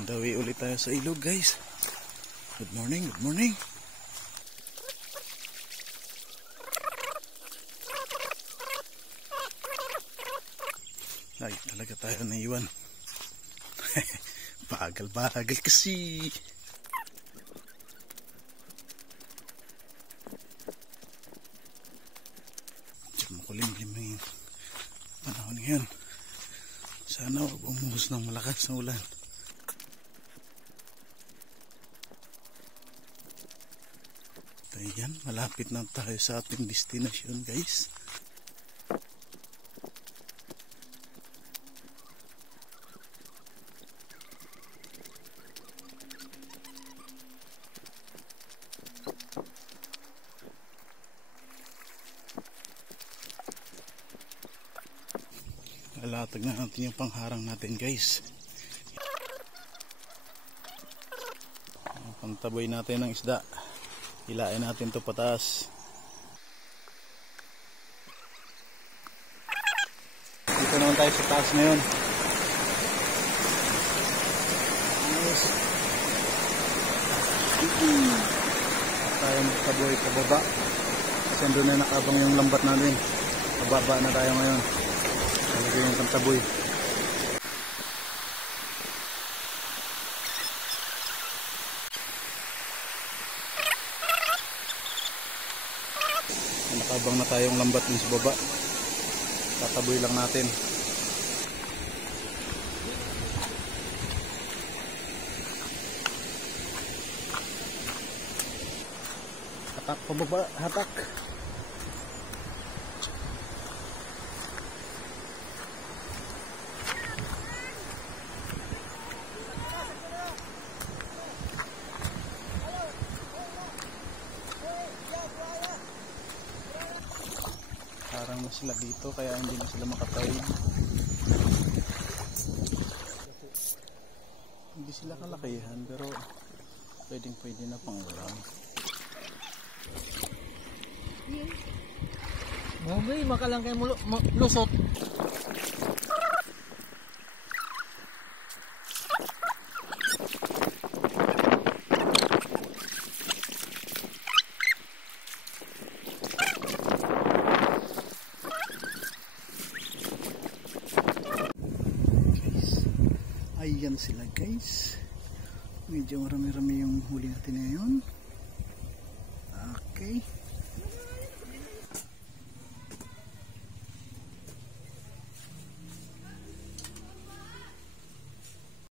Dawi ulit tayo sa ilog, guys. Good morning, good morning. Ay, talaga tayo naiwan. Bagal-bagal kasi. Makulimlim na yung panahon ngayon. Sana huwag bumuhos ng malakas na ulan. Ayan, malapit na tayo sa ating destination, guys. Lalatag na natin yung pangharang natin, guys. Pantaboy natin ng isda. Hilain natin to pataas. Dito naman tayo sa taas ngayon. Yes. Tayo magtaboy pababa. Kasi doon na nakabang yung lambat natin. Pababa na tayo ngayon. Talaga yung pantaboy. Nakabang na tayong lambat din sa baba. Tataboy lang natin. Hatak pababa, hatak. Parang na sila dito kaya hindi na sila makatawid. Hindi sila kalakihan pero pwede na pang ulam. Mugay makalang kay lusot. Ayan sila, guys. Medyo marami-rami yung huli natin ngayon. Okay.